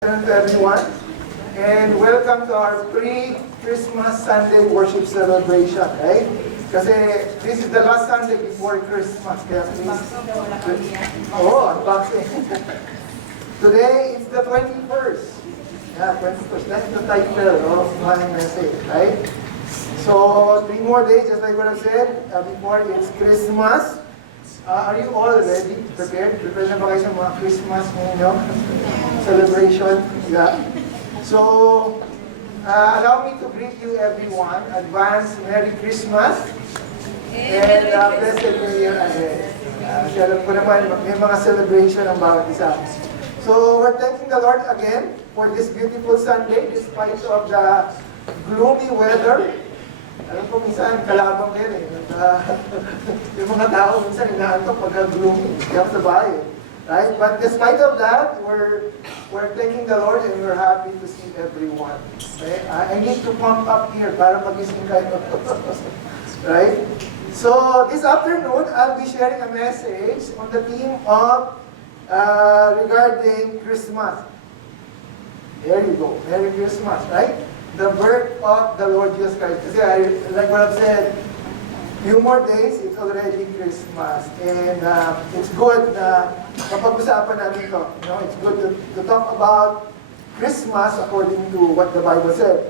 Afternoon to everyone, and welcome to our pre-Christmas Sunday worship celebration, right? Kasi this is the last Sunday before Christmas, kaya please. Unboxing. Today is the 21st. Yeah, 21st. That's the title of my message, right? So, 3 more days, just like what I said, before it's Christmas. Are you all ready? Prepared? Prepared na ba kayo sa mga Christmas ninyo? Celebration? Yeah. So, allow me to greet you everyone. Advance Merry Christmas and Blessed New Year ahead. Alam ko naman, may mga celebration ang bawat isa. So, we're thanking the Lord again for this beautiful Sunday despite of the gloomy weather. Alam ko minsan, kalabang din eh. Yung mga tao minsan inaantok pagka-gloomy. Kaya sa bahay. Right? But despite of that, we're thanking the Lord and we're happy to see everyone. Okay? I need to pump up here para magising kayo. Right? So, this afternoon, I'll be sharing a message on the theme of regarding Christmas. There you go. Merry Christmas, right? The birth of the Lord Jesus Christ. Kasi like what I've said, few more days, it's already Christmas. And it's good na kapag-usapan natin ito. You know, it's good to talk about Christmas according to what the Bible said.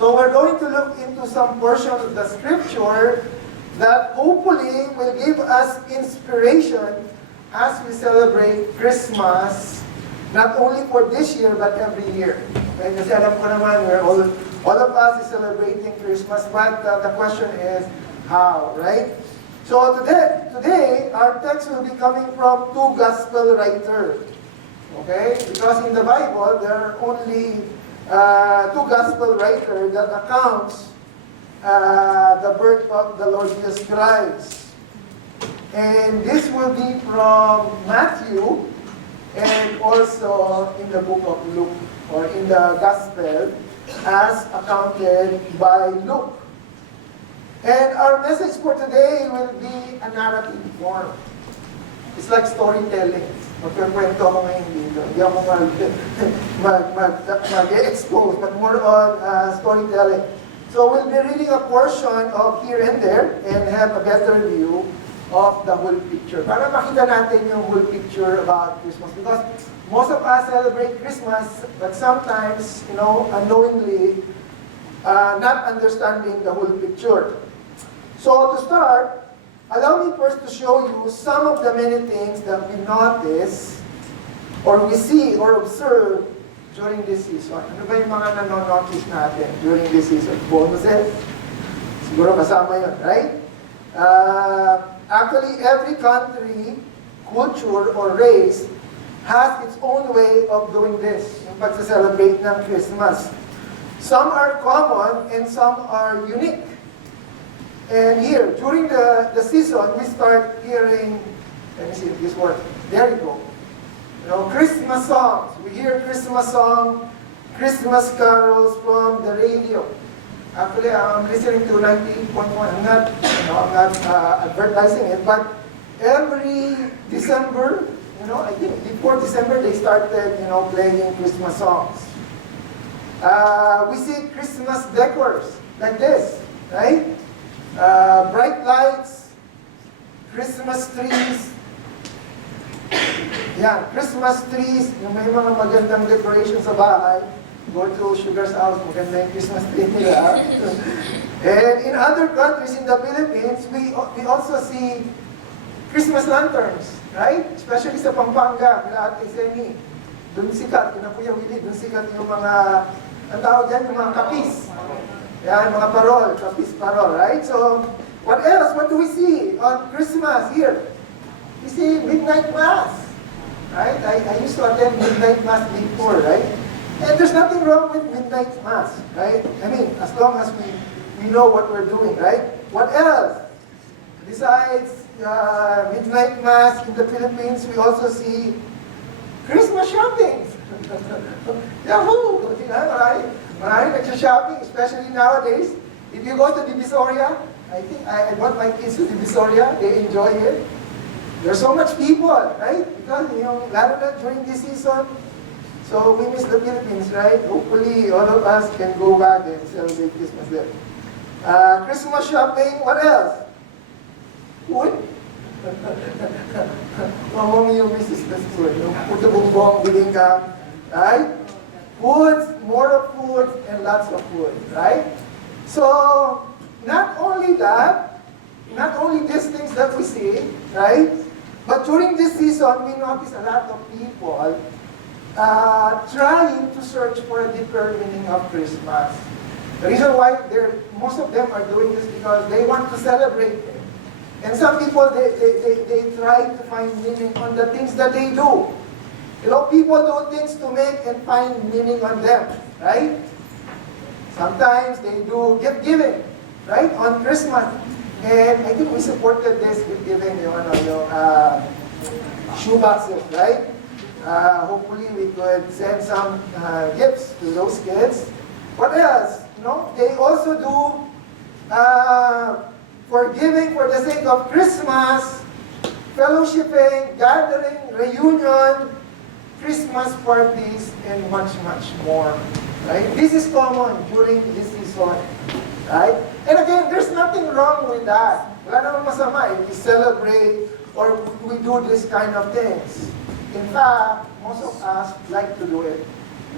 So we're going to look into some portion of the scripture that hopefully will give us inspiration as we celebrate Christmas, not only for this year, but every year. Okay? Kasi alam ko naman, all of us is celebrating Christmas, but the question is, how, right? So today, our text will be coming from 2 gospel writers. Okay? Because in the Bible, there are only 2 gospel writers that accounts the birth of the Lord Jesus Christ. And this will be from Matthew, and also in the book of Luke, or in the Gospel, as accounted by Luke. And our message for today will be a narrative form. It's like storytelling. Magkakwento ako ngayon dito. Hindi ako mag-expose, but more on storytelling. So we'll be reading a portion of here and there, and have a better view of the whole picture. Para makita natin yung whole picture about Christmas. Because most of us celebrate Christmas, but sometimes, unknowingly, not understanding the whole picture. So to start, allow me first to show you some of the many things that we notice, or we see, or observe during this season. Ano ba yung mga nanonotice natin during this season? Bonuses? Siguro kasama yun, right? Actually, every country, culture, or race has its own way of doing this, yung pagsa-celebrate ng Christmas. Some are common and some are unique. And here, during the season, we start hearing, let me see if this works. There you go. Christmas songs. We hear Christmas song, Christmas carols from the radio. Actually, I'm listening to 98.1. I'm not advertising it, but every December, I think before December, they started, playing Christmas songs. We see Christmas decors like this, right? Bright lights, Christmas trees. Yeah, Christmas trees. Yung may mga magandang decorations sa bahay. Go to Sugar's house, maganda yung Christmas tree nila. And in other countries, in the Philippines, we also see Christmas lanterns, right? Especially sa Pampanga, nila Ate Seni. Doon sikat, kina Kuya Willie, doon sikat yung mga, ang tawag dyan, yung mga kapis. Yan, mga parol, kapis parol, right? So, what else? What do we see on Christmas here? We see midnight mass, right? I used to attend midnight mass before, right? And there's nothing wrong with midnight mass, right? I mean, as long as we know what we're doing, right? What else? Besides midnight mass in the Philippines, we also see Christmas shopping. Yahoo! Marami nagsha-shopping, especially nowadays. If you go to Divisoria, I think I brought my kids to Divisoria, they enjoy it. There's so much people, right? Because, lalo na during this season, So we miss the Philippines, right? Hopefully, all of us can go back and celebrate Christmas there. Christmas shopping, what else? Food? Mamami yung Mrs. Food. Puto bumbong, biling ka. Right? Food, more of food, and lots of food. Right? So, not only that, not only these things that we see, right? But during this season, we notice a lot of people trying to search for a deeper meaning of Christmas. The reason why most of them are doing this because they want to celebrate it. And some people, they try to find meaning on the things that they do. You know, people do things to make and find meaning on them, right? Sometimes they do gift giving, right, on Christmas. And I think we supported this gift giving, yung shoe boxes, right? Hopefully we could send some gifts to those kids. What else? You know, they also do for giving for the sake of Christmas, fellowshipping, gathering, reunion, Christmas parties, and much, much more. Right? This is common during this season. Right? And again, there's nothing wrong with that. Wala namang masama if we celebrate or we do this kind of things. In fact, most of us like to do it.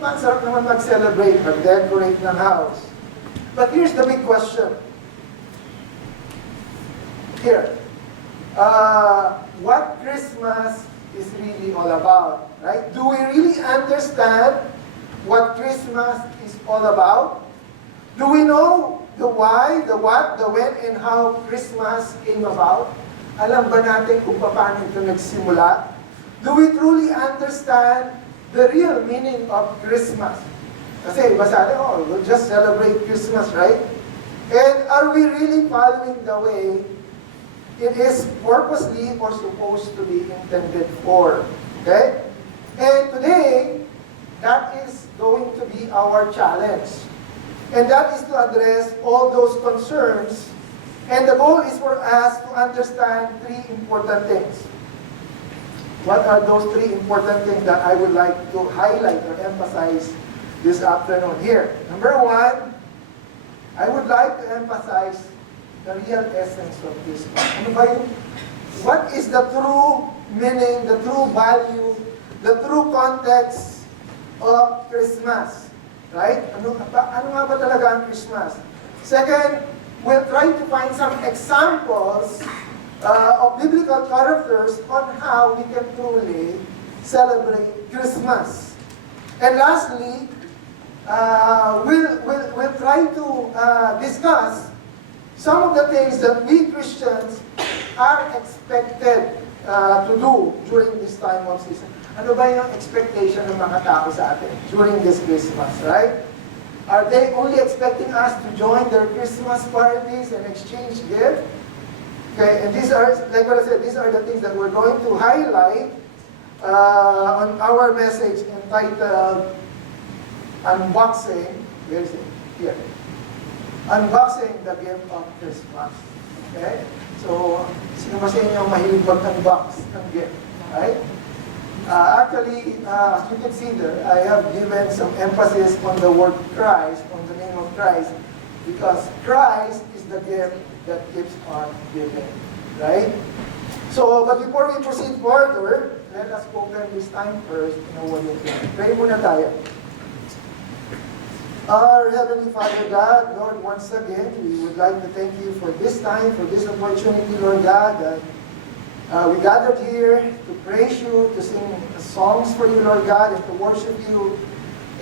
Ang sarap naman mag-celebrate, mag-decorate ng house. But here's the big question. Here. What Christmas is really all about? Right? Do we really understand what Christmas is all about? Do we know the why, the what, the when, and how Christmas came about? Alam ba natin kung paano ito nagsimula? Do we truly understand the real meaning of Christmas? Kasi iba sa atin, we'll just celebrate Christmas, right? And are we really following the way it is purposely or supposed to be intended for? Okay? And today, that is going to be our challenge. And that is to address all those concerns. And the goal is for us to understand three important things. What are those three important things that I would like to highlight or emphasize this afternoon here? Number one, I would like to emphasize the real essence of Christmas. Ano ba yun? What is the true meaning, the true value, the true context of Christmas? Right? Ano nga ba talaga ang Christmas? Second, we'll try to find some examples of biblical characters on how we can truly celebrate Christmas. And lastly, we'll try to discuss some of the things that we Christians are expected to do during this time of season. Ano ba yung expectation ng mga tao sa atin during this Christmas, right? Are they only expecting us to join their Christmas parties and exchange gifts? Okay, and these are, like what I said, these are the things that we're going to highlight on our message entitled Unboxing. Where is it? Here. Unboxing the gift of Christmas. Okay? So, sino ba sa inyo mahilig mag-unbox ng gift? Right? Actually, as you can see there, I have given some emphasis on the word Christ, on the name of Christ, because Christ is the gift that keeps on giving. Right? So, but before we proceed further, let us open this time first in a word of prayer. Pray muna tayo. Our Heavenly Father God, Lord, once again, we would like to thank you for this time, for this opportunity, Lord God, that we gathered here to praise you, to sing songs for you, Lord God, and to worship you,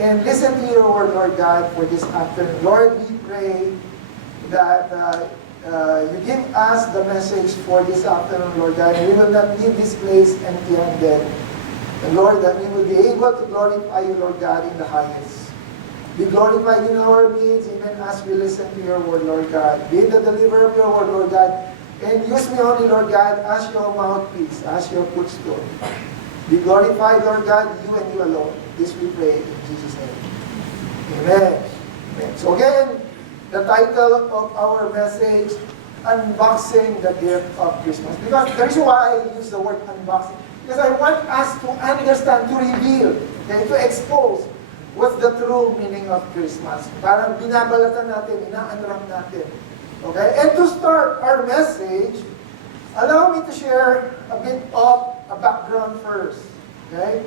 and listen to your word, Lord God, for this afternoon. Lord, we pray that you give us the message for this afternoon, Lord God, and we will not leave this place empty-handed. And Lord, that we will be able to glorify you, Lord God, in the highest. Be glorified in our midst, even as we listen to your word, Lord God. Be the deliverer of your word, Lord God. And use me only, Lord God, as your mouthpiece, as your footstool. Be glorified, Lord God, you and you alone. This we pray in Jesus' name. Amen. Amen. So again, the title of our message, unboxing the gift of Christmas. Because the reason why I use the word unboxing, because I want us to understand, to reveal, okay, to expose what's the true meaning of Christmas. Parang binabalatan natin, ina-unwrap natin. Okay? And to start our message, allow me to share a bit of a background first. Okay?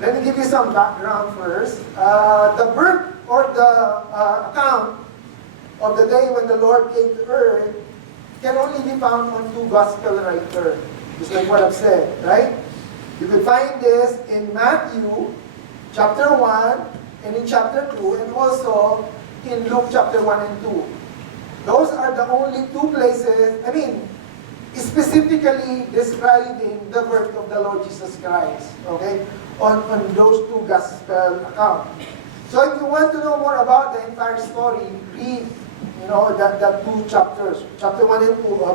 Let me give you some background first. The birth or the account of the day when the Lord came to earth can only be found on two gospel writers, just like what I've said, right? You can find this in Matthew chapter 1 and in chapter 2, and also in Luke chapter 1 and 2. Those are the only two places, specifically describing the birth of the Lord Jesus Christ, okay, on those two gospel accounts. So if you want to know more about the entire story, read the two chapters, chapter 1 and 2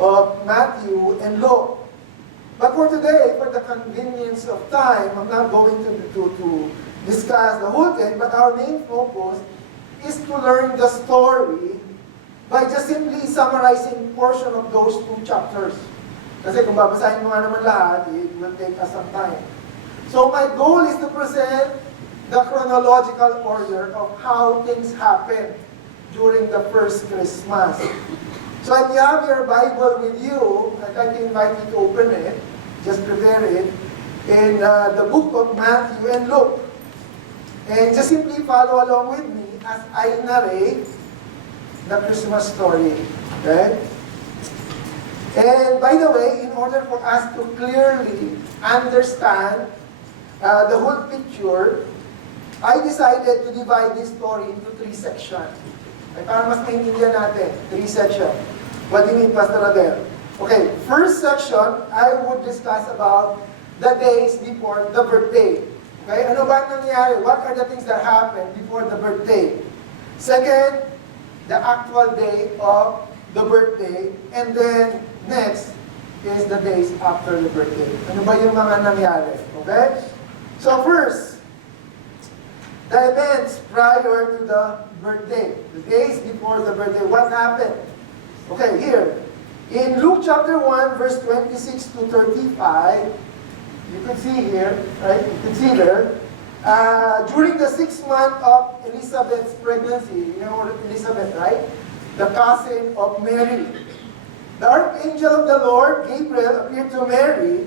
of Matthew and Luke. But for today, for the convenience of time, I'm not going to discuss the whole thing, but our main focus is to learn the story by just simply summarizing portion of those two chapters. Kasi kung babasahin mo nga naman lahat, it will take us some time. So my goal is to present the chronological order of how things happen during the first Christmas. So if you have your Bible with you, I'd like to invite you to open it, just prepare it, in the book of Matthew and Luke. And just simply follow along with me as I narrate the Christmas story. Okay? And by the way, in order for us to clearly understand the whole picture, I decided to divide this story into 3 sections. Ay, para mas maintindihan natin, 3 sections. What do you mean, Pastor Adel? Okay, first section, I would discuss about the days before the birthday. Okay, ano ba nangyari? What are the things that happened before the birthday? Second, the actual day of the birthday. And then, next is the days after the birthday. Ano ba yung mga nangyari? Okay? So first, the events prior to the birthday. The days before the birthday. What happened? Okay, here. In Luke chapter 1, verse 26 to 35, you can see here, right? You can see there. During the 6th month of Elizabeth's pregnancy, you know Elizabeth, right? The cousin of Mary. The archangel of the Lord, Gabriel, appeared to Mary,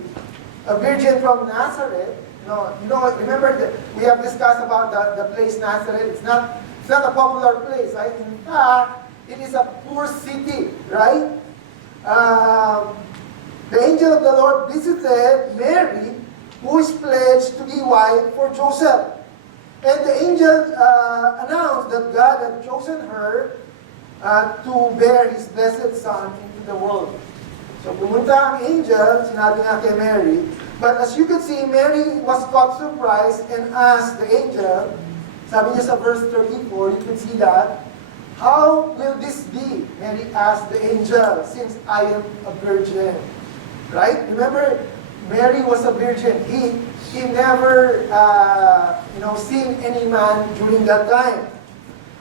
a virgin from Nazareth. Remember that we have discussed about the place Nazareth. It's not a popular place, right? In fact, it is a poor city, right? The angel of the Lord visited Mary, who is pledged to be wife for Joseph. And the angel announced that God had chosen her to bear His blessed Son into the world. So pumunta ang angel, sinabi nga kay Mary, but as you can see, Mary was caught surprised and asked the angel, sabi niya sa verse 34, you can see that, how will this be? Mary asked the angel, since I am a virgin. Right? Remember, Mary was a virgin. He never, seen any man during that time.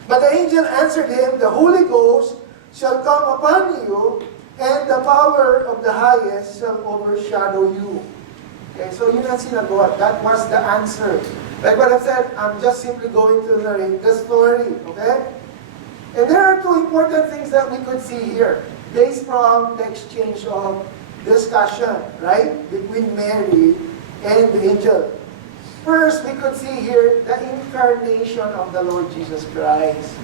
But the angel answered him, the Holy Ghost shall come upon you, and the power of the highest shall overshadow you. Okay, so yun ang sinagot. That was the answer. Like what I've said, I'm just simply going to narrate the story. Okay? And there are 2 important things that we could see here, based from the exchange of discussion, right, between Mary and the angel. First, we could see here the incarnation of the Lord Jesus Christ.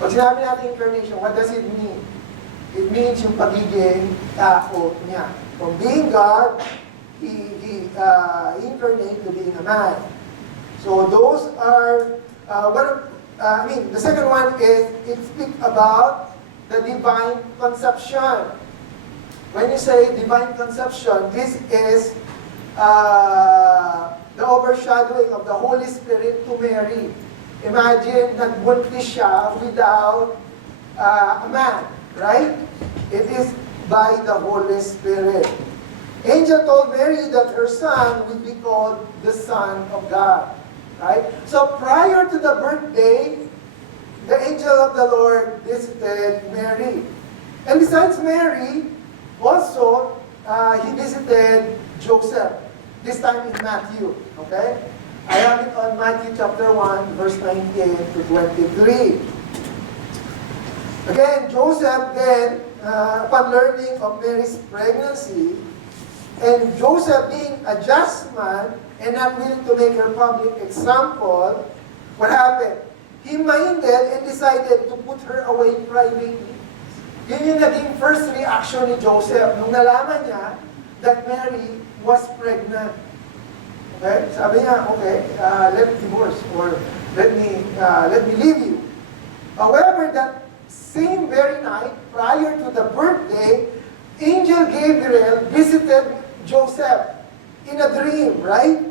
Pag sinabi natin incarnation, what does it mean? It means yung pagiging tao niya. From being God, He incarnate to being a man. So those are, the second one is, it speaks about the divine conception. When you say divine conception, this is the overshadowing of the Holy Spirit to Mary. Imagine, nagbuntis siya without a man, right? It is by the Holy Spirit. Angel told Mary that her son would be called the Son of God, right? So prior to the birthday, the angel of the Lord visited Mary. And besides Mary, also, he visited Joseph, this time in Matthew. Okay? I have it on Matthew chapter 1, verse 19 to 23. Again, Joseph then, upon learning of Mary's pregnancy, and Joseph being a just man and not willing to make her public example, what happened? He minded and decided to put her away privately. Yun yung naging first reaction ni Joseph nung nalaman niya that Mary was pregnant. Okay? Sabi niya, okay, let's divorce or let me leave you. However, that same very night, prior to the birthday, Angel Gabriel visited Joseph in a dream, right?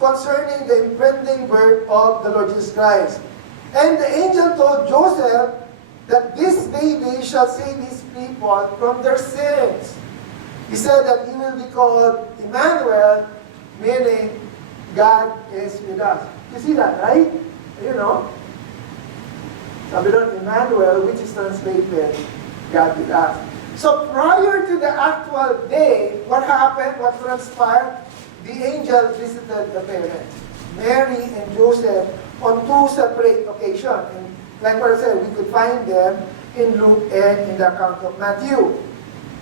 Concerning the impending birth of the Lord Jesus Christ. And the angel told Joseph that this baby shall save his people from their sins. He said that he will be called Emmanuel, meaning God is with us. You see that, right? You know? Sabi doon, Emmanuel, which is translated, God with us. So prior to the actual day, what happened, what transpired? The angel visited the parents, Mary and Joseph, on two separate occasions. And like what I said, we could find them in Luke and in the account of Matthew.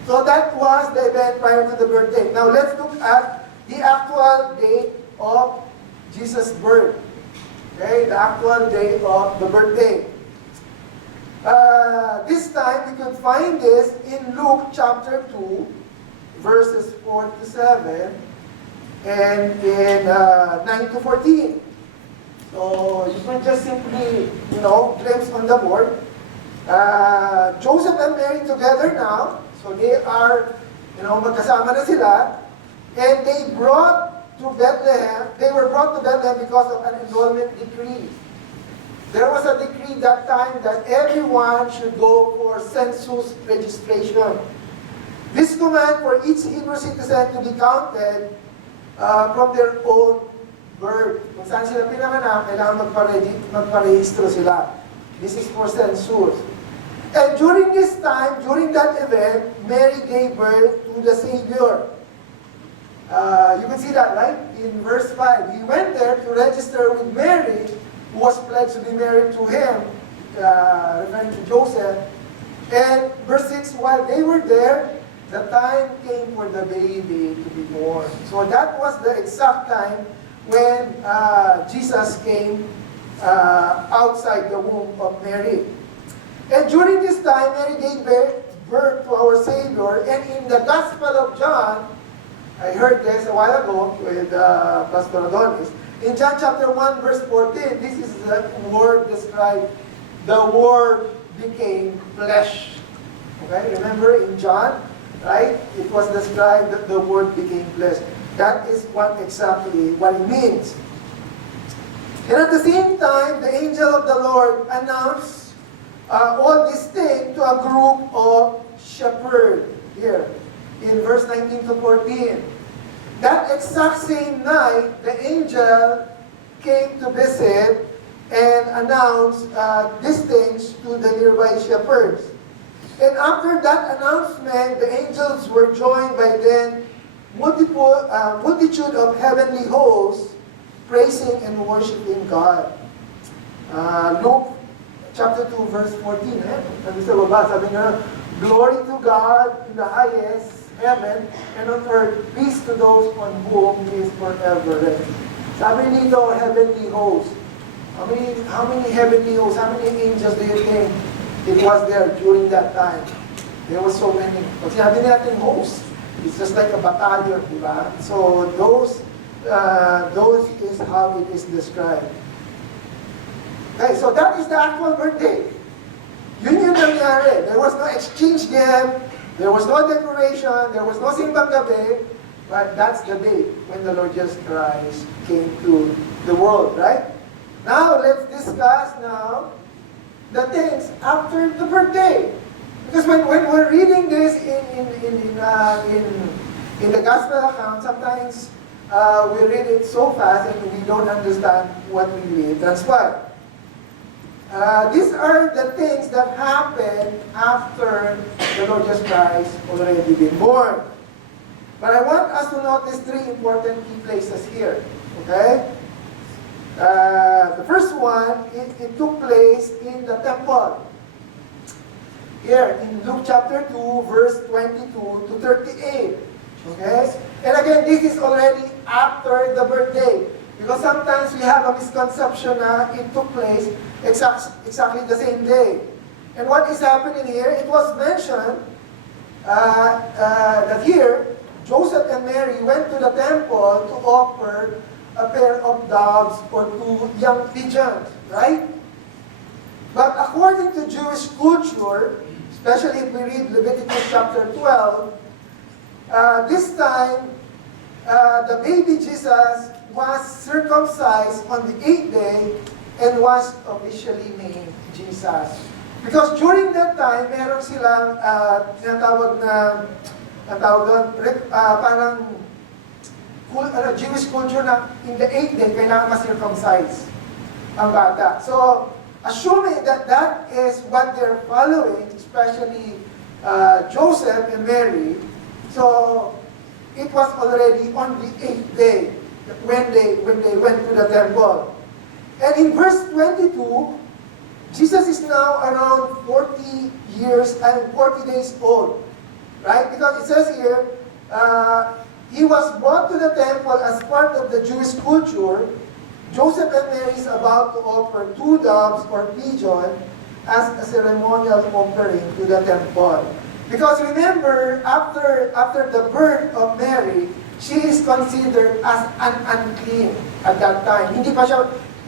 So that was the event prior to the birthday. Now let's look at the actual date of Jesus' birth. Okay, the actual day of the birthday. This time we could find this in Luke chapter 2, verses 4 to 7, and in 9 to 14. So you can just simply, glimpse on the board. Joseph and Mary together now. So they are, magkasama na sila. And they were brought to Bethlehem because of an enrollment decree. There was a decree that time that everyone should go for census registration. This command for each Hebrew citizen to be counted from their own birth. Kung saan sila pinanganak, kailangan magparehistro sila. This is for census. And during this time, during that event, Mary gave birth to the Savior. You can see that, right? In verse 5. He went there to register with Mary, who was pledged to be married to him, referring to Joseph. And verse 6, while they were there, the time came for the baby to be born. So that was the exact time when Jesus came outside the womb of Mary. And during this time, Mary gave birth to our Savior. And in the Gospel of John, I heard this a while ago with Pastor Adonis. In John chapter 1, verse 14, this is the word described. The Word became flesh. Okay, remember in John, right? It was described that the Word became flesh. That is exactly what it means. And at the same time, the angel of the Lord announced all these things to a group of shepherds here in verse 19 to 14. That exact same night, the angel came to visit and announced these things to the nearby shepherds. And after that announcement, the angels were joined by then multitude of heavenly hosts praising and worshiping God. Luke chapter 2, verse 14. Sabi sa baba, sabi nga, glory to God in the highest heaven, and on earth, peace to those on whom He is forever reigning. Sabi nito, heavenly hosts. How many heavenly hosts, how many angels do you think it was there during that time? There were so many. Pag sinabi natin hosts, it's just like a battalion, di ba? So those is how it is described. Okay, so that is the actual birthday. Yun yung nangyari. There was no exchange gift, there was no decoration, there was no simbang gabi, but that's the day when the Lord Jesus Christ came to the world, right? Now, let's discuss now the things after the birthday. Because when we're reading this in the Gospel account, sometimes we read it so fast and we don't understand what really transpired. These are the things that happened after the Lord Jesus Christ already been born. But I want us to notice three important key places here. Okay? The first one, it took place in the temple. Here, in Luke chapter 2, verse 22 to 38. Okay? And again, this is already after the birthday. Because sometimes we have a misconception na it took place exactly the same day. And what is happening here, it was mentioned that here, Joseph and Mary went to the temple to offer a pair of doves or two young pigeons, right? But according to Jewish culture, especially if we read Leviticus chapter 12, this time, the baby Jesus was circumcised on the 8th day and was officially named Jesus. Because during that time, meron silang tinatawag na parang Jewish culture na in the 8th day, kailangan ma-circumcise ang bata. So, assuming that that is what they're following, especially Joseph and Mary, so it was already on the 8th day when they went to the temple. And in verse 22, Jesus is now around 40 years and 40 days old. Right? Because it says here, he was brought to the temple as part of the Jewish culture. Joseph and Mary is about to offer two doves or pigeon as a ceremonial offering to the temple. Because remember, after the birth of Mary, she is considered as an unclean at that time.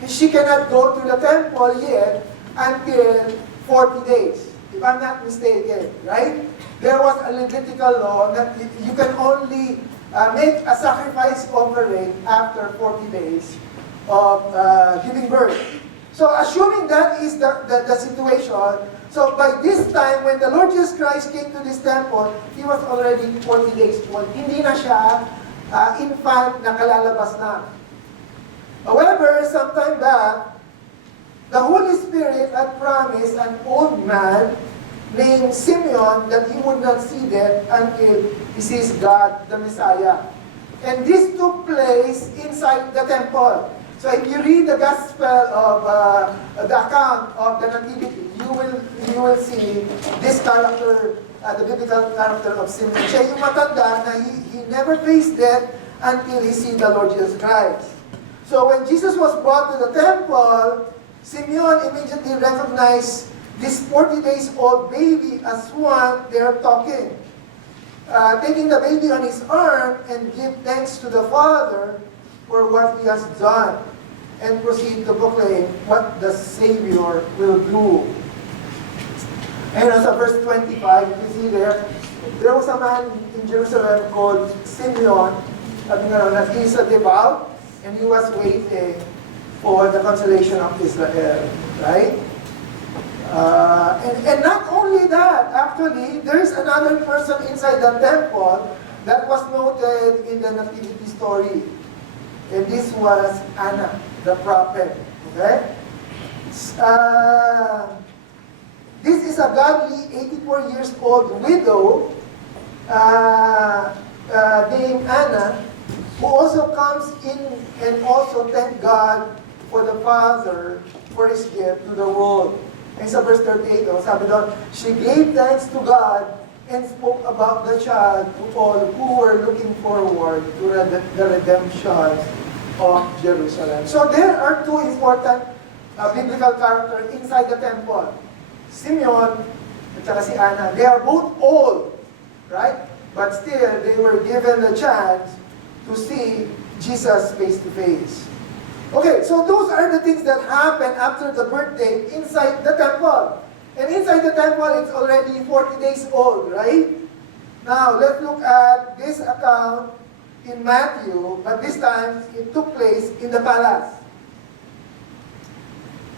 She cannot go to the temple yet until 40 days, if I'm not mistaken, right? There was a Levitical law that you can only make a sacrifice offering after 40 days of giving birth. So assuming that is the situation, so by this time, when the Lord Jesus Christ came to this temple, He was already 40 days old. Hindi na siya infant na kalalabas na. However, sometime back, the Holy Spirit had promised an old man named Simeon that he would not see death until he sees God, the Messiah. And this took place inside the temple. So if you read the Gospel of the account of the Nativity, you will see this character, the biblical character of Simeon. Siya yung matanda na he never faced death until he see the Lord Jesus Christ. So when Jesus was brought to the temple, Simeon immediately recognized this 40 days old baby as one they're talking. Taking the baby on his arm and give thanks to the Father for what He has done, and proceed to proclaim what the Savior will do. And as verse 25, you see there was a man in Jerusalem called Simeon, that he is a devout, and he was waiting for the consolation of Israel, right? And not only that, actually, there is another person inside the temple that was noted in the Nativity story. And this was Anna, the prophet. Okay? This is a godly 84 years old widow named Anna, who also comes in and also thank God for the Father for His gift to the world. And sa verse 38, sabi doon, she gave thanks to God and spoke about the child to all who were looking forward to the redemption of Jerusalem. So there are two important biblical characters inside the temple. Simeon at saka si Anna. They are both old, right? But still, they were given the chance to see Jesus face to face. Okay, so those are the things that happen after the birthday inside the temple. And inside the temple, it's already 40 days old, right? Now, let's look at this account in Matthew, but this time, it took place in the palace.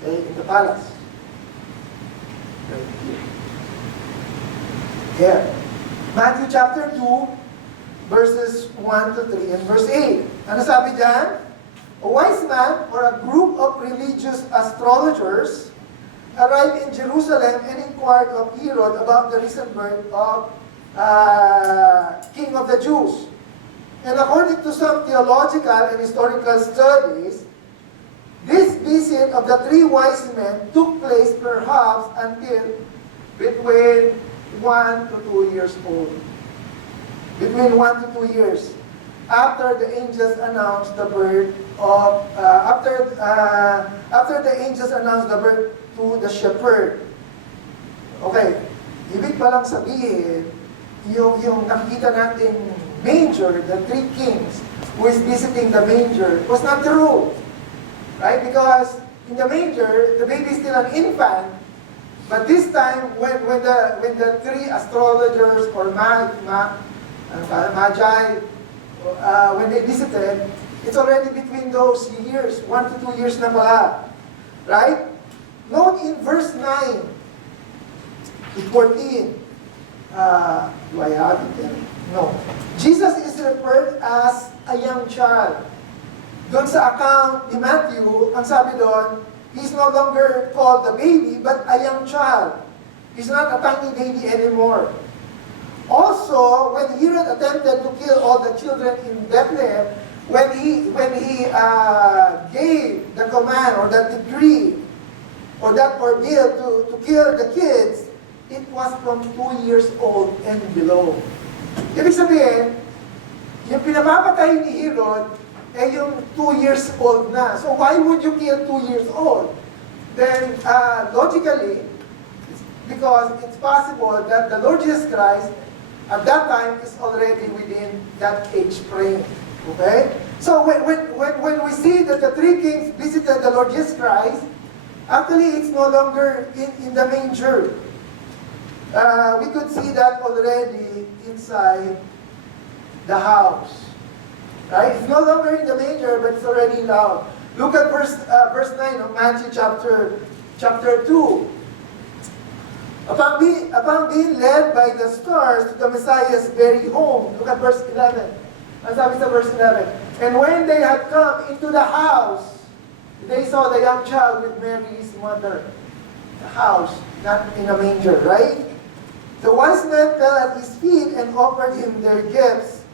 Okay, in the palace. Right here. Matthew chapter 2, verses 1 to 3, and verse 8. Ano sabi dyan? A wise man, or a group of religious astrologers, arrived in Jerusalem and inquired of Herod about the recent birth of King of the Jews. And according to some theological and historical studies, this visit of the three wise men took place perhaps until between 1 to 2 years old. Between 1 to 2 years after the angels announced the birth of after the angels announced the birth to the shepherd. Okay, ibig palang sabihin, yung nakikita nating manger, the three kings who is visiting the manger, was not true. Right? Because in the manger, the baby is still an infant, but this time, when the three astrologers or magi, when they visited, it's already between those years, 1 to 2 years na pala. Right? Note in verse 9 to 14, do I have it there? No. Jesus is referred as a young child. Doon sa account ni Matthew, ang sabi doon, he's no longer called the baby, but a young child. He's not a tiny baby anymore. Also, when Herod attempted to kill all the children in Bethlehem, when he gave the command or the decree or that ordeal to kill the kids, it was from 2 years old and below. Ibig sabihin, yung pinamapatay ni Herod ay yung 2 years old na. So why would you kill 2 years old? Then, logically, because it's possible that the Lord Jesus Christ at that time is already within that age frame. Okay? So when we see that the three kings visited the Lord Jesus Christ, actually it's no longer in the manger. We could see that already inside the house. Right? It's no longer in the manger, but it's already in the house. Look at verse 9 of Matthew chapter 2. Upon being led by the stars to the Messiah's very home. Look at verse 11. Ang sabi sa verse 11. And when they had come into the house, they saw the young child with Mary his mother. The house, not in a manger, right? The wise men fell at his feet and offered him their gifts.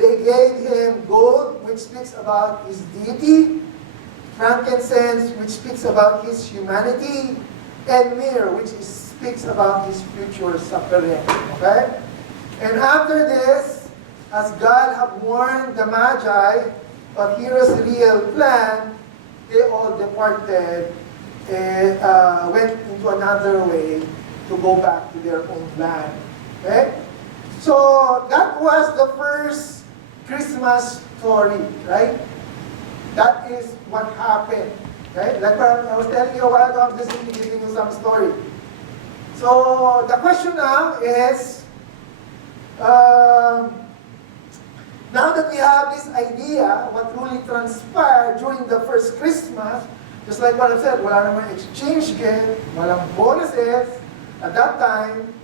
They gave him gold, which speaks about his deity, frankincense, which speaks about his humanity, and myrrh, which speaks about his future suffering. Okay? And after this, as God had warned the Magi of Herod's real plan, they all departed and went into another way to go back to their own land. Okay? So, that was the first Christmas story, right? That is what happened. Okay? Like I was telling you a while ago, I'm just giving you some story. So, the question now is, now that we have this idea of what really transpired during the first Christmas, just like what I said, wala naman exchange gift, walang bonuses at that time.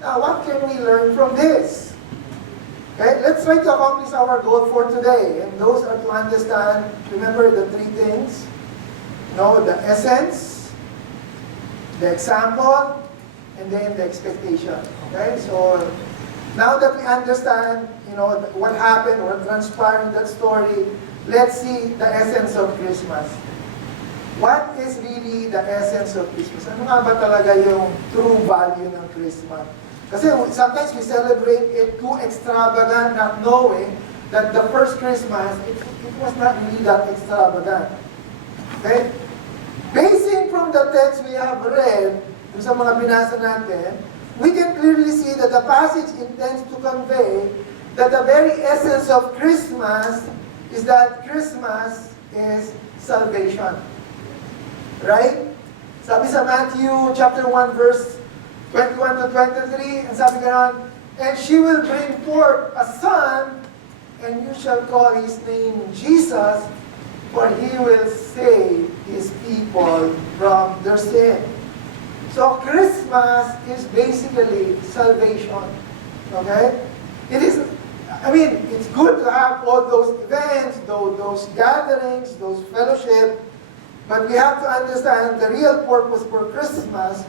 Now, what can we learn from this? Okay, let's try to accomplish our goal for today. And those are to understand, remember the three things. The essence, the example, and then the expectation. Okay, so now that we understand, what happened, what transpired in that story, let's see the essence of Christmas. What is really the essence of Christmas? Ano nga ba talaga yung true value ng Christmas? Kasi sometimes we celebrate it too extravagant, not knowing that the first Christmas, it was not really that extravagant. Okay? Basing from the text we have read, yung sa mga binasa natin, we can clearly see that the passage intends to convey that the very essence of Christmas is that Christmas is salvation. Right? Sabi sa Matthew chapter 1 verse 21 to 23, and sabi gano'n, and she will bring forth a son, and you shall call his name Jesus, for he will save his people from their sin. So Christmas is basically salvation. Okay? It's good to have all those events, those gatherings, those fellowship, But we have to understand the real purpose for Christmas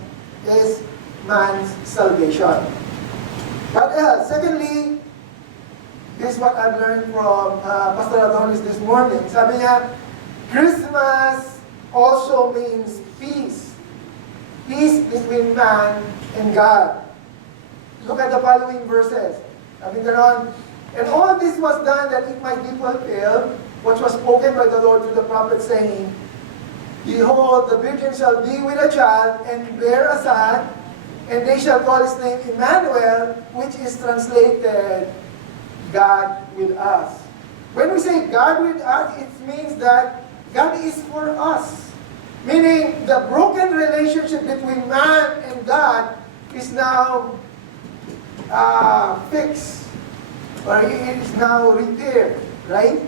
is man's salvation. But secondly, this is what I've learned from Pastor Adonis this morning. Sabi niya, Christmas also means peace. Peace between man and God. Look at the following verses. Sabi ganon, and all this was done that it might be fulfilled, what was spoken by the Lord through the prophet, saying, Behold, the virgin shall be with a child, and bear a son, and they shall call his name Emmanuel, which is translated, God with us. When we say God with us, it means that God is for us. Meaning, the broken relationship between man and God is now fixed, or it is now repaired, right?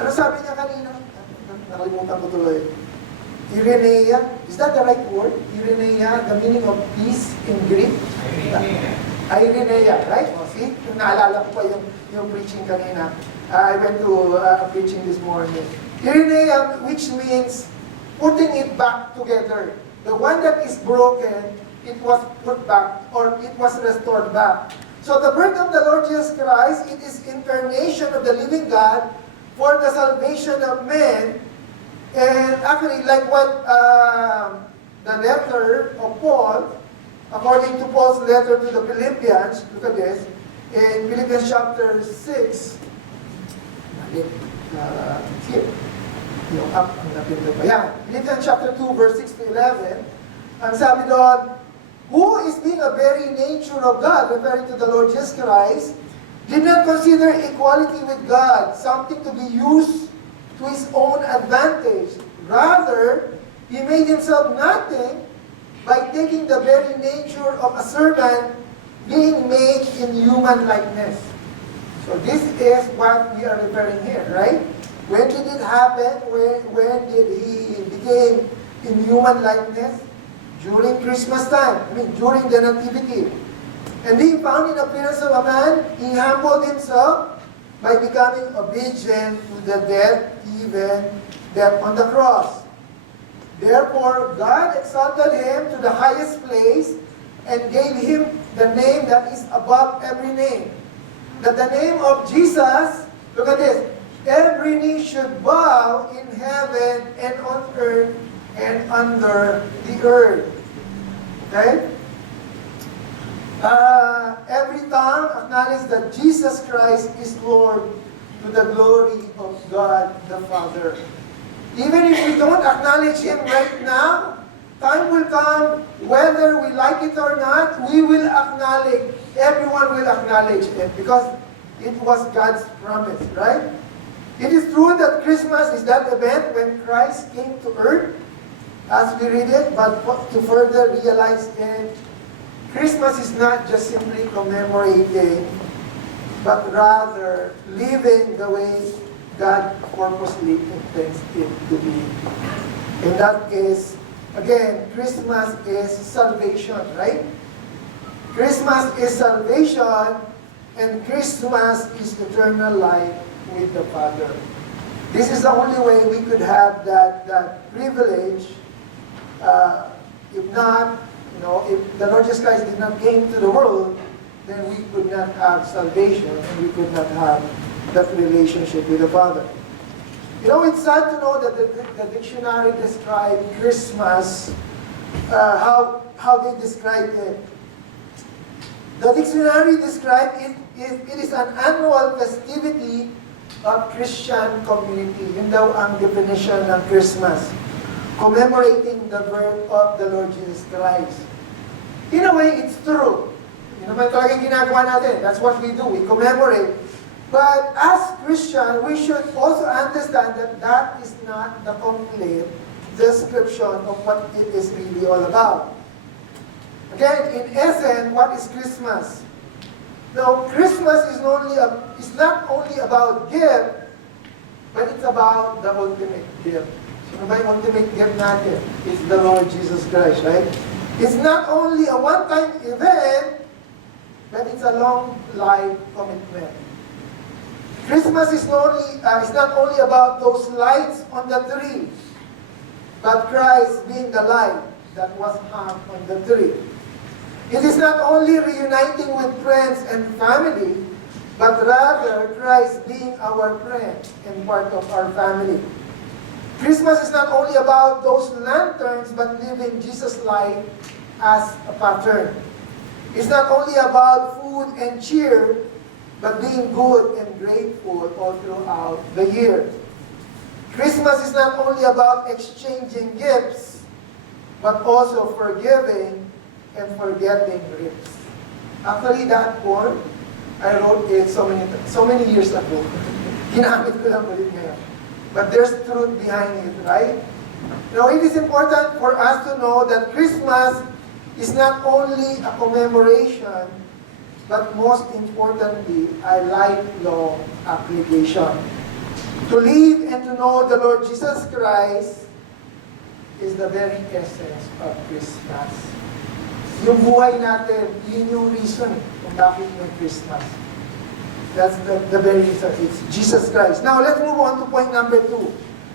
Ano sabi niya kanina? Nakalimutan ko tuloy. Irenea, is that the right word? Irenea, the meaning of peace in Greek? Irenea, right? O, see? Naalala ko pa yung preaching kanina. I went to preaching this morning. Irenea, which means putting it back together. The one that is broken, it was put back, or it was restored back. So the birth of the Lord Jesus Christ, it is incarnation of the living God for the salvation of men. And actually, like what the letter of Paul, according to Paul's letter to the Philippians, look at this, in Philippians chapter 6, here, yung up, ang napinto pa yan. Philippians chapter 2, verse 6 to 11, ang sabi doon, who is being a very nature of God, referring to the Lord Jesus Christ, did not consider equality with God something to be used to his own advantage. Rather, he made himself nothing by taking the very nature of a servant, being made in human likeness. So this is what we are referring here, right? When did it happen? When did he became in human likeness? During Christmas time. During the Nativity. And being found in appearance of a man, he humbled himself by becoming obedient to the death, even death on the cross. Therefore, God exalted him to the highest place and gave him the name that is above every name. That the name of Jesus, look at this, every knee should bow in heaven and on earth and under the earth. Okay? Every tongue acknowledge that Jesus Christ is Lord to the glory of God the Father. Even if we don't acknowledge Him right now, time will come, whether we like it or not, we will acknowledge, everyone will acknowledge it, because it was God's promise, right? It is true that Christmas is that event when Christ came to earth, as we read it, but to further realize it, Christmas is not just simply commemorating, but rather living the way God purposely intends it to be. And that is, again, Christmas is salvation, right? Christmas is salvation, and Christmas is eternal life with the Father. This is the only way we could have that privilege. If not, if the Lord Jesus Christ did not came to the world, then we could not have salvation, and we could not have that relationship with the Father. It's sad to know that the dictionary described Christmas, how they describe it. The dictionary described it is an annual festivity of Christian community. Yun daw ang definition ng Christmas. Commemorating the birth of the Lord Jesus Christ. In a way, it's true. Yun naman talagang ginagawa natin. That's what we do. We commemorate. But as Christian, we should also understand that that is not the complete description of what it is really all about. Again, in essence, what is Christmas? Now, Christmas is not only about gift, but it's about the ultimate gift. Sino ba yung ultimate gift natin? It's the Lord Jesus Christ, right? It's not only a one-time event, but it's a long life commitment. Christmas is not only about those lights on the tree. but Christ being the light that was hung on the tree. It is not only reuniting with friends and family, but rather Christ being our friend and part of our family. Christmas is not only about those lanterns, but living Jesus' life as a pattern. It's not only about food and cheer, but being good and grateful all throughout the year. Christmas is not only about exchanging gifts, but also forgiving and forgetting gifts. Actually, that poem, I wrote it so many years ago. Ginamit ko lang ulit ngayon. But there's truth behind it, right? Now, it is important for us to know that Christmas is not only a commemoration, but most importantly, a lifelong application. To live and to know the Lord Jesus Christ is the very essence of Christmas. Yung buhay natin, yun yung reason kung bakit may Christmas. That's the very reason. It's Jesus Christ. Now, let's move on to point number 2.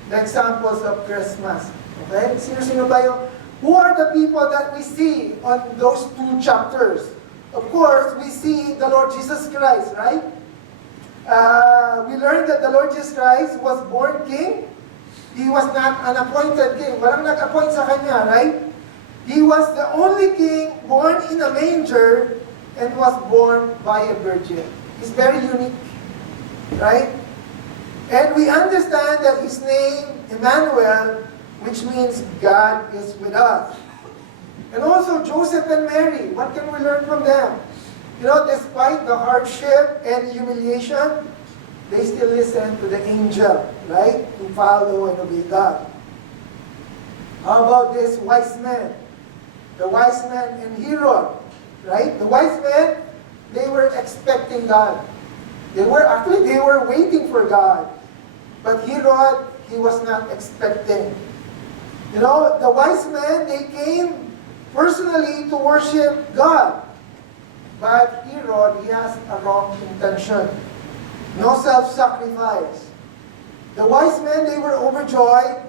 The examples of Christmas. Okay? Sino-sino ba yung... Who are the people that we see on those 2 chapters? Of course, we see the Lord Jesus Christ, right? We learned that the Lord Jesus Christ was born king. He was not an appointed king. Walang nag-appoint sa kanya, right? He was the only king born in a manger and was born by a virgin. He's very unique, right? And we understand that his name, Emmanuel, which means God is with us. And also Joseph and Mary, what can we learn from them? You know, despite the hardship and humiliation, they still listen to the angel, right? To follow and obey God. How about this wise men? The wise men and Herod, right? The wise men, they were expecting God. They were waiting for God. But Herod, he was not expecting. You know, the wise men, they came personally to worship God. But Herod, he has a wrong intention. No self-sacrifice. The wise men, they were overjoyed.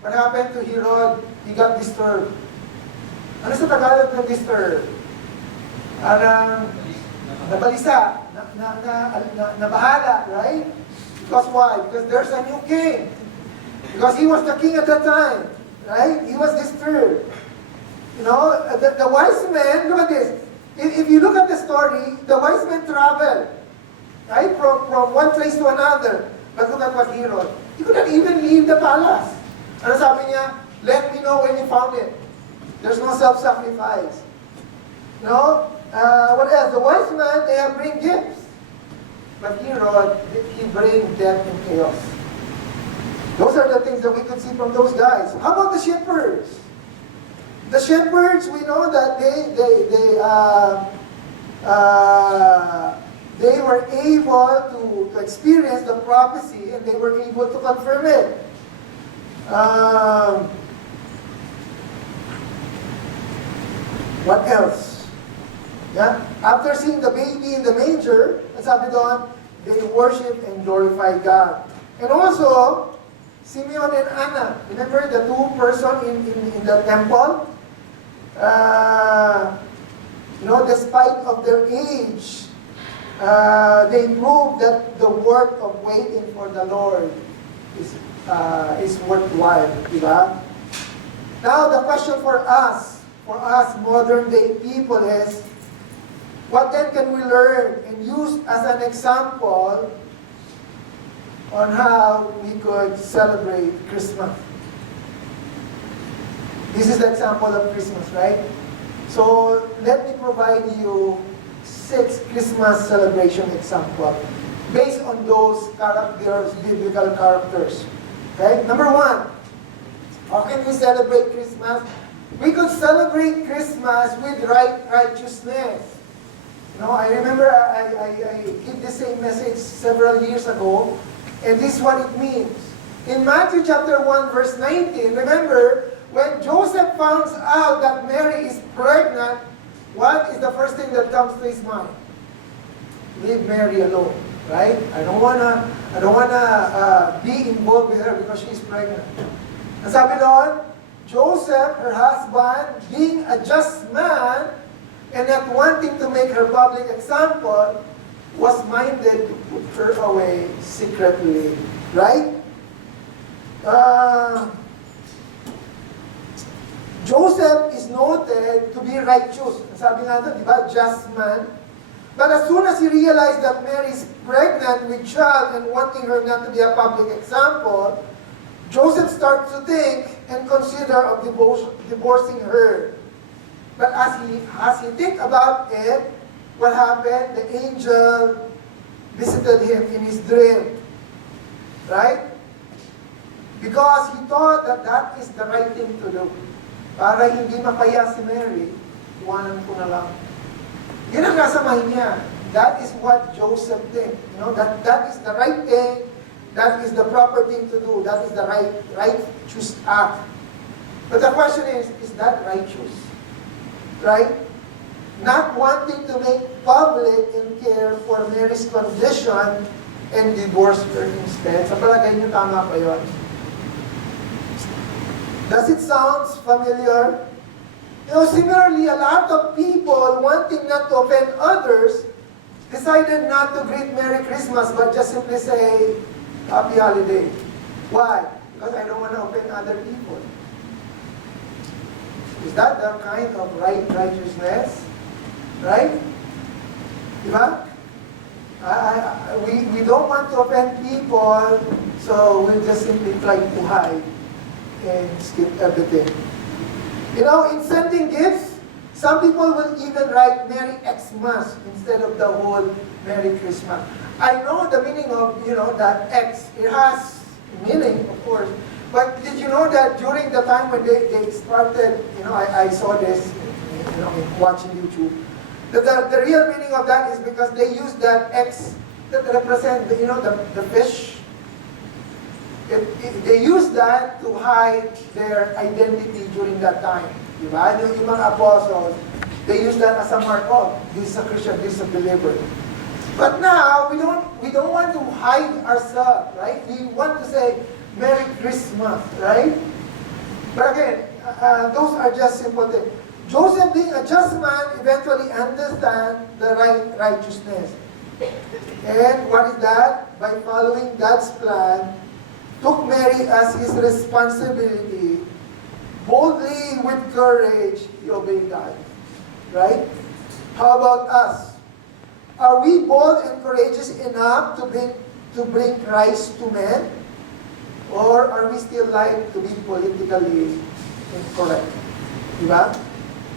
What happened to Herod? He got disturbed. Ano sa Tagalog ng disturbed? Parang nabalisa, nabahala, right? Because why? Because there's a new king. Because he was the king at that time, right? He was disturbed. You know, the wise men, look at this. If you look at the story, the wise men traveled, right? From one place to another. But look at what Herod. He couldn't even leave the palace. Ano sabi niya? Let me know when you found it. There's no self-sacrifice. No? What else? The wise men, they have bring gifts. But Herod, he bring death and chaos. Those are the things that we could see from those guys. How about the shepherds? The shepherds, we know that they were able to experience the prophecy and they were able to confirm it. What else? Yeah? After seeing the baby in the manger, sabi doon, they worship and glorify God. And also, Simeon and Anna, remember the 2 persons in the temple? You know, despite of their age, they proved that the work of waiting for the Lord is worthwhile, diba? Now, the question for us modern day people is, what then can we learn and use as an example on how we could celebrate Christmas? This is the example of Christmas, right? So, let me provide you 6 Christmas celebration examples based on those characters, biblical characters. Okay? Number 1, how can we celebrate Christmas? We could celebrate Christmas with righteousness. You know, I remember I gave the same message several years ago, and this is what it means. In Matthew chapter 1, verse 19, remember, when Joseph found out that Mary is pregnant, what is the first thing that comes to his mind? Leave Mary alone, right? I don't wanna be involved with her because she's pregnant. Ang sabi doon, Joseph, her husband, being a just man, and not wanting to make her public example, was minded to put her away secretly. Right? Joseph is noted to be righteous. Sabi nga doon, di ba? Just man. But as soon as he realized that Mary is pregnant with child and wanting her not to be a public example, Joseph starts to think and consider of divorcing her. But as he think about it, what happened? The angel visited him in his dream. Right? Because he thought that that is the right thing to do. Para hindi mapaya si Mary, iwanan ko na lang. Yun ang nasa mind niya. That is what Joseph did. You know, that is the right thing. That is the proper thing to do. That is the righteous act. But the question is that righteous? Right? Not wanting to make public and care for Mary's condition and divorce her instead. Sa palagay niyo, tama pa yun? Does it sound familiar? You know, similarly, a lot of people wanting not to offend others decided not to greet Merry Christmas but just simply say, Happy Holiday. Why? Because I don't want to offend other people. Is that the kind of righteousness? Right? Diba? We don't want to offend people, so we'll just simply try to hide and skip everything. You know, in sending gifts, some people will even write Merry Xmas instead of the whole Merry Christmas. I know the meaning of, you know, that X. It has meaning, of course. But did you know that during the time when they started, you know, I saw this, you know, watching YouTube. The real meaning of that is because they use that X that represent, you know, the fish. They use that to hide their identity during that time. Diba? Yung mga apostles, they use that as a mark of, this is a Christian, this is a believer. But now, we don't want to hide ourselves, right? We want to say, Merry Christmas, right? But again, those are just simple things. Joseph, being a just man, eventually understand the righteousness. And what is that? By following God's plan, took Mary as his responsibility, boldly, with courage, he obeyed God. Right? How about us? Are we bold and courageous enough to bring Christ to men? Or are we still like to be politically incorrect? Diba?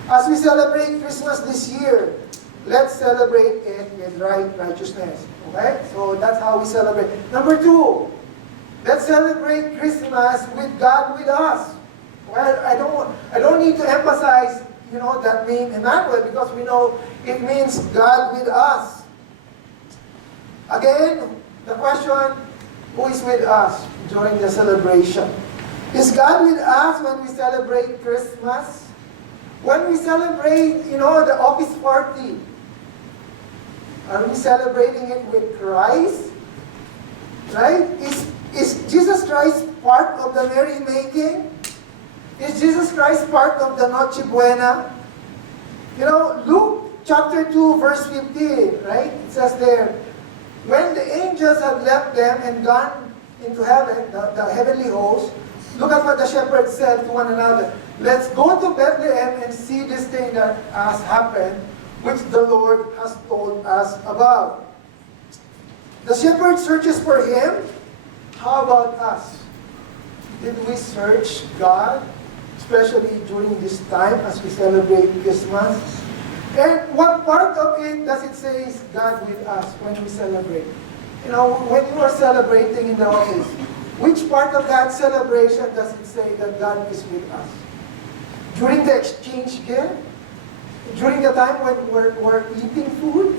As we celebrate Christmas this year, let's celebrate it with righteousness. Okay? So that's how we celebrate. Number 2, let's celebrate Christmas with God with us. Well, I don't need to emphasize, you know, that name Emmanuel because we know it means God with us. Again, the question, who is with us during the celebration? Is God with us when we celebrate Christmas? When we celebrate, you know, the office party, are we celebrating it with Christ? Right? Is Jesus Christ part of the merrymaking? Is Jesus Christ part of the Noche Buena? You know, Luke chapter 2, verse 15, right? It says there, when the angels had left them and gone into heaven, the heavenly host, look at what the shepherds said to one another. Let's go to Bethlehem and see this thing that has happened, which the Lord has told us about. The shepherd searches for him. How about us? Did we search God, especially during this time as we celebrate Christmas? And what part of it does it say is God with us when we celebrate? You know, when you are celebrating in the office, which part of that celebration does it say that God is with us? During the exchange gift? During the time when we're eating food?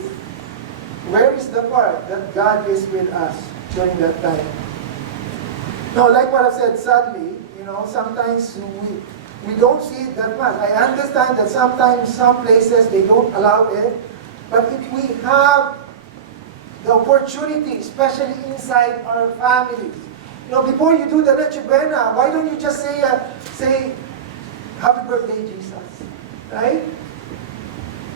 Where is the part that God is with us during that time? Now, like what I've said, sadly, you know, sometimes we don't see it that much. I understand that sometimes some places they don't allow it, but if we have the opportunity, especially inside our families, before you do the Noche Buena, why don't you just say, Happy birthday, Jesus, right?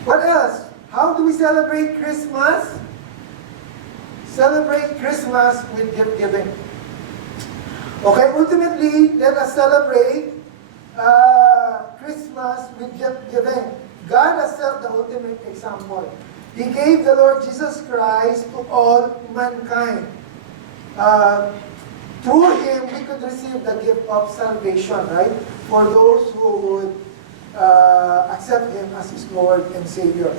What else? How do we celebrate Christmas? Celebrate Christmas with gift giving. Okay, ultimately, let us celebrate Christmas with gift giving. God has set the ultimate example. He gave the Lord Jesus Christ to all mankind. Through Him, we could receive the gift of salvation, right? For those who would accept Him as His Lord and Savior.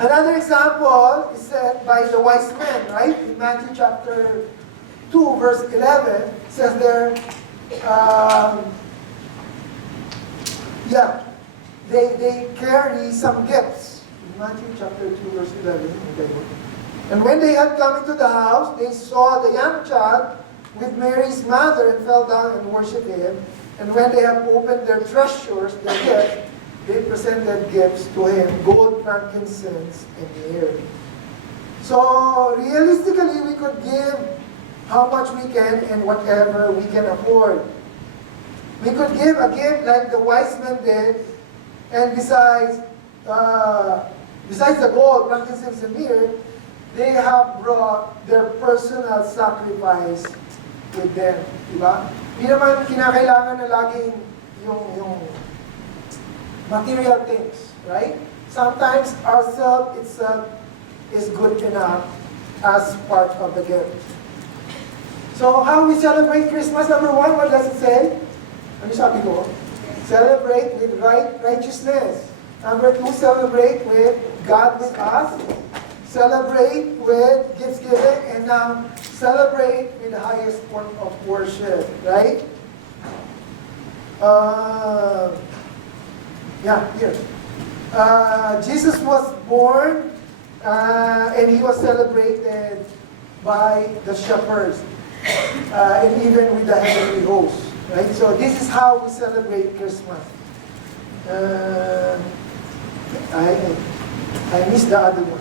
Another example is set by the wise men, right? In Matthew chapter 2, verse 11, says there, they carry some gifts. In Matthew chapter 2, verse 11, and when they had come into the house, they saw the young child with Mary's mother and fell down and worshipped Him. And when they had opened their treasures, their gift, they presented gifts to Him, gold, frankincense, and myrrh. So, realistically, we could give how much we can and whatever we can afford. We could give a gift like the wise men did, and besides the gold, frankincense, and myrrh, they have brought their personal sacrifice with them. Diba? Hindi naman kinakailangan na laging yung material things, right? Sometimes ourselves itself is good enough as part of the gift. So how we celebrate Christmas? Number one, what does it say? Ano sabi ko? Celebrate with righteousness. Number two, celebrate with God with us. Celebrate with gifts given, and now celebrate with the highest form of worship, right? Here. Jesus was born, and He was celebrated by the shepherds, and even with the heavenly host, right? So this is how we celebrate Christmas. I missed the other one.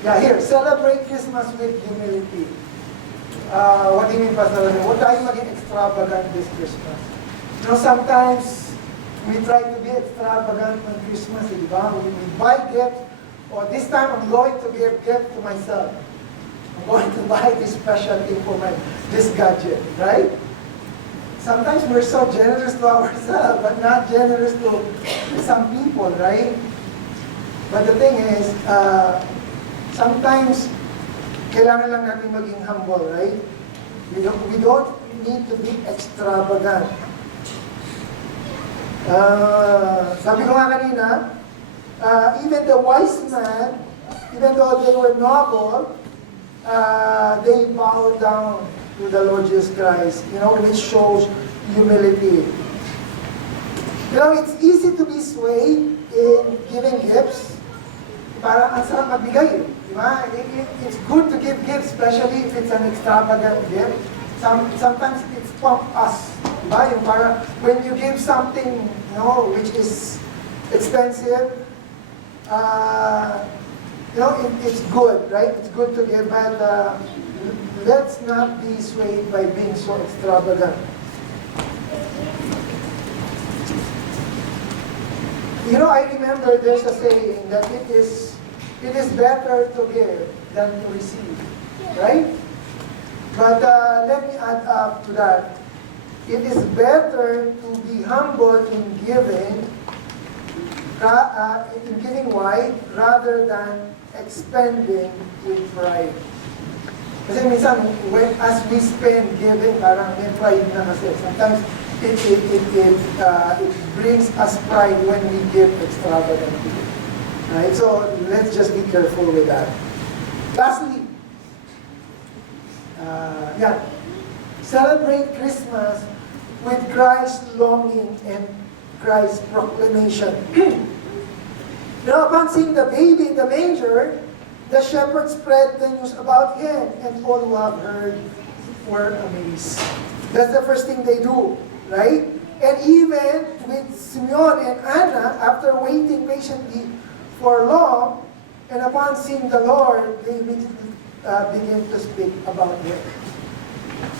Here, celebrate Christmas with humility. What do you mean, Pastor? Huwag tayong maging extravagant this Christmas. Sometimes we try to be extravagant on Christmas, di ba? We buy gifts, or this time I'm going to give gift to myself. I'm going to buy this special thing for this gadget, right? Sometimes we're so generous to ourselves, but not generous to some people, right? But the thing is, sometimes, kailangan lang natin maging humble, right? We don't need to be extravagant. Sabi ko nga kanina, even the wise man, even though they were noble, they bowed down to the Lord Jesus Christ, which shows humility. It's easy to be swayed in giving gifts. Para ang sarap magbigay, di ba? It's good to give gifts, especially if it's an extravagant gift. Sometimes it's pump us, di ba? Yung para when you give something, which is expensive, it's good, right? It's good to give, but let's not be swayed by being so extravagant. I remember there's a saying that it is better to give than to receive, right? But let me add up to that. It is better to be humble in giving wide rather than expending with pride. Kasi minsan, as we spend giving, parang may pride na kasi. Sometimes, it brings us pride when we give extravagantly. Right? So, let's just be careful with that. Lastly, celebrate Christmas with Christ's longing and Christ's proclamation. Upon seeing the baby in the manger, the shepherds spread the news about Him, and all who have heard were amazed. That's the first thing they do. Right? And even with Simeon and Anna, after waiting patiently for long, and upon seeing the Lord, they immediately begin to speak about Him.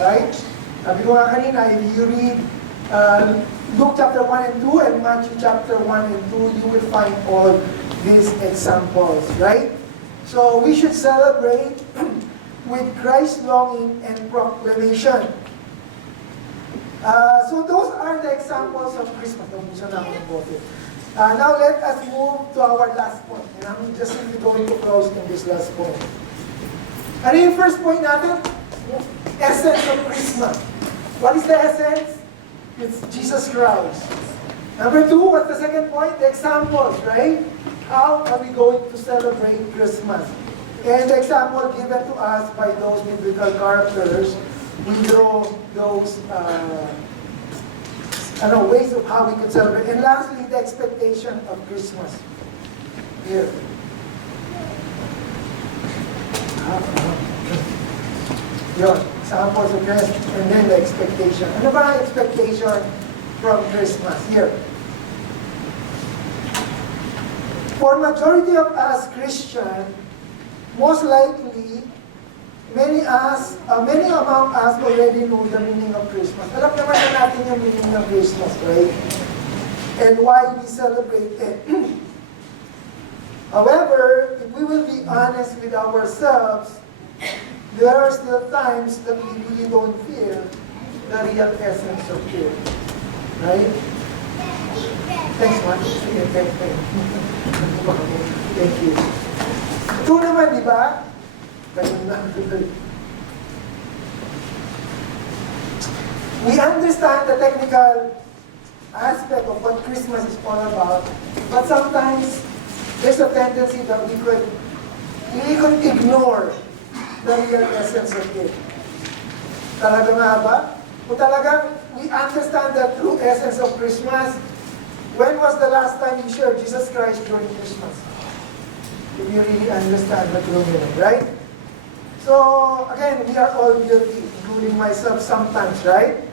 Right? Sabi ko nga kanina, if you read Luke chapter 1 and 2 and Matthew chapter 1 and 2, you will find all these examples, right? So we should celebrate with Christ's longing and proclamation. So those are the examples of Christmas. Now let us move to our last point. And I'm just simply going to close in this last point. Ano yung first point natin? Essence of Christmas. What is the essence? It's Jesus Christ. Number 2, what's the second point? The examples, right? How are we going to celebrate Christmas? And the example given to us by those biblical characters, we draw those ways of how we could celebrate. And lastly, the expectation of Christmas. Here. Yun, examples of Christmas, and then the expectation. Ano ba ang expectation from Christmas? Here. For majority of us Christian, most likely, many among us already know the meaning of Christmas. Alam naman na natin yung meaning of Christmas, right? And why we celebrate it. However, if we will be honest with ourselves, there are still times that we really don't feel the real essence of it. Right? Thanks, man. Sige, thank you. Ito naman, di ba? Ganun lang. We understand the technical aspect of what Christmas is all about, but sometimes there's a tendency that we could ignore the real essence of it. Talaga nga ba? Kung talagang we understand the true essence of Christmas, when was the last time you shared Jesus Christ during Christmas? If you really understand the true meaning, right? So, again, we are all guilty, including myself sometimes, right?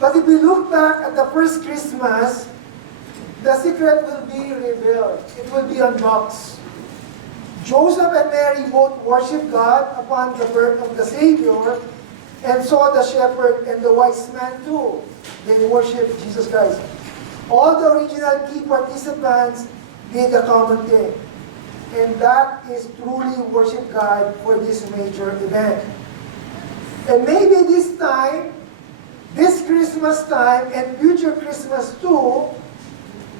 But if we look back at the first Christmas, the secret will be revealed. It will be unboxed. Joseph and Mary both worshiped God upon the birth of the Savior, and saw the shepherd and the wise man too. They worshiped Jesus Christ. All the original key participants did a common thing, and that is truly worship God for this major event. And maybe this time, this Christmas time, and future Christmas too,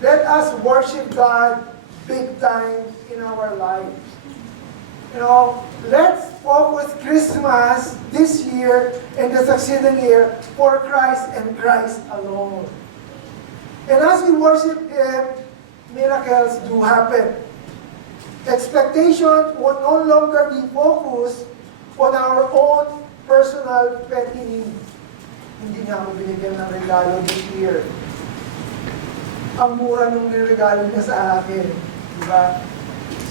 let us worship God big time in our lives. You know, let's focus Christmas this year and the succeeding year for Christ and Christ alone. And as we worship Him, miracles do happen. Expectation will no longer be focused on our own personal petty needs. Hindi niya ako binigyan ng regalo this year. Ang mura nung regalo niya sa akin. Diba?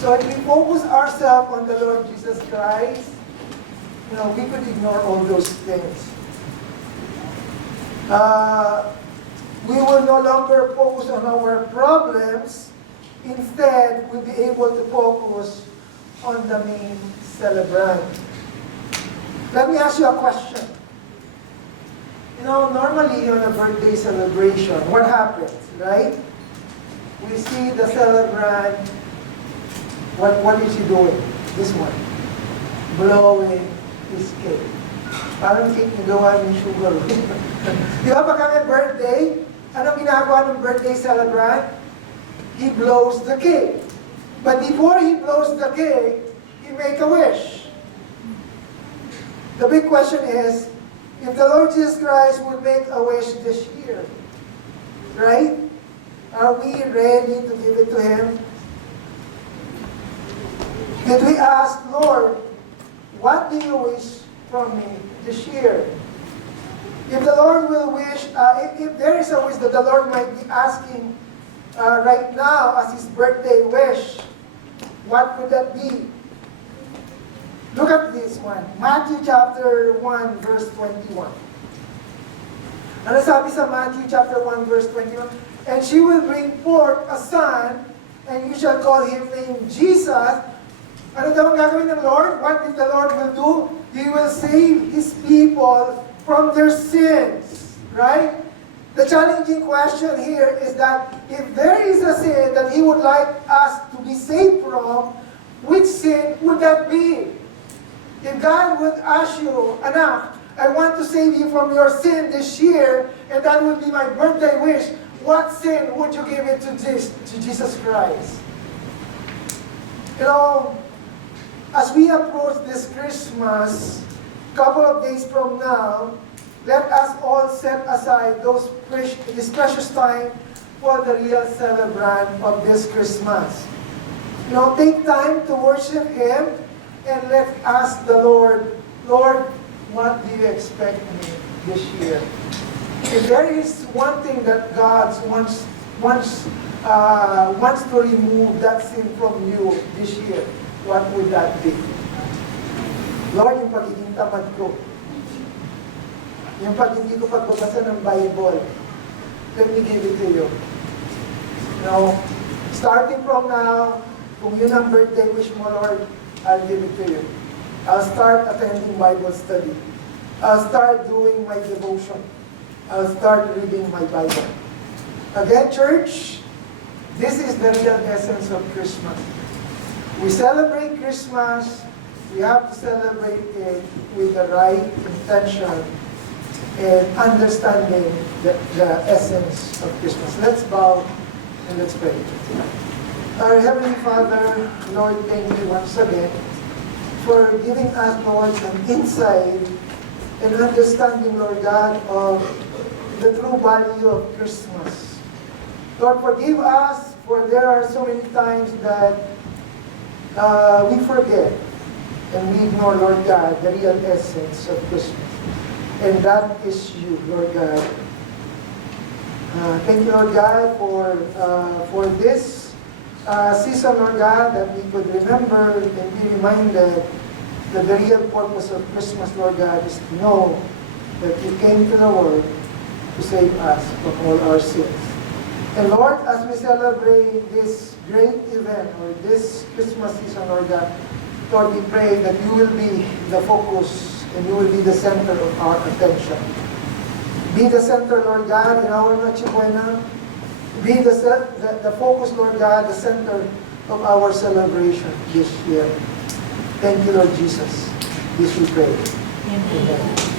So if we focus ourselves on the Lord Jesus Christ, we could ignore all those things. We will no longer focus on our problems. Instead, we'll be able to focus on the main celebrant. Let me ask you a question. Normally on a birthday celebration, what happens, right? We see the celebrant. What is he doing? This one. Blowing his cake. Parang cake na gawa ng sugar. Di ba pag kami birthday, anong ginagawa ng birthday celebrant? He blows the cake. But before he blows the cake, he make a wish. The big question is, if the Lord Jesus Christ would make a wish this year, right? Are we ready to give it to Him? Did we ask, Lord, what do you wish from me this year? If the Lord will wish, if there is a wish that the Lord might be asking right now as His birthday wish, what could that be? Look at this one. Matthew chapter 1, verse 21. Ano sabi sa Matthew chapter 1, verse 21? And she will bring forth a son, and you shall call him name Jesus, Ano daw ang gagawin ng Lord? What did the Lord will do? He will save His people from their sins. Right? The challenging question here is that if there is a sin that He would like us to be saved from, which sin would that be? If God would ask you, anak, I want to save you from your sin this year, and that would be my birthday wish, what sin would you give it to Jesus Christ? You know, as we approach this Christmas, couple of days from now, let us all set aside this precious time for the real celebrant of this Christmas. You know, take time to worship Him and let's ask the Lord, Lord, what do you expect me this year? If there is one thing that God wants to remove that sin from you this year, what would that be? Lord, yung pagiging tamad ko. Yung pag hindi ko pagbabasa ng Bible, let me give it to you. You know, starting from now, kung yun ang birthday wish mo, Lord, I'll give it to you. I'll start attending Bible study. I'll start doing my devotion. I'll start reading my Bible. Again, church, this is the real essence of Christmas. We celebrate Christmas. We have to celebrate it with the right intention and understanding the essence of Christmas. Let's bow and let's pray. Our Heavenly Father, Lord, thank you once again for giving us, Lord, an insight and understanding, Lord God, of the true value of Christmas. Lord, forgive us, for there are so many times that we forget and we ignore, Lord God, the real essence of Christmas. And that is you, Lord God. Thank you, Lord God, for this season, Lord God, that we could remember and be reminded that the real purpose of Christmas, Lord God, is to know that you came to the world to save us from all our sins. And Lord, as we celebrate this great event, or this Christmas season, Lord God, Lord, we pray that you will be the focus and you will be the center of our attention. Be the center, Lord God, in our Noche Buena. Be the focus, Lord God, the center of our celebration this year. Thank you, Lord Jesus. This we pray. Amen.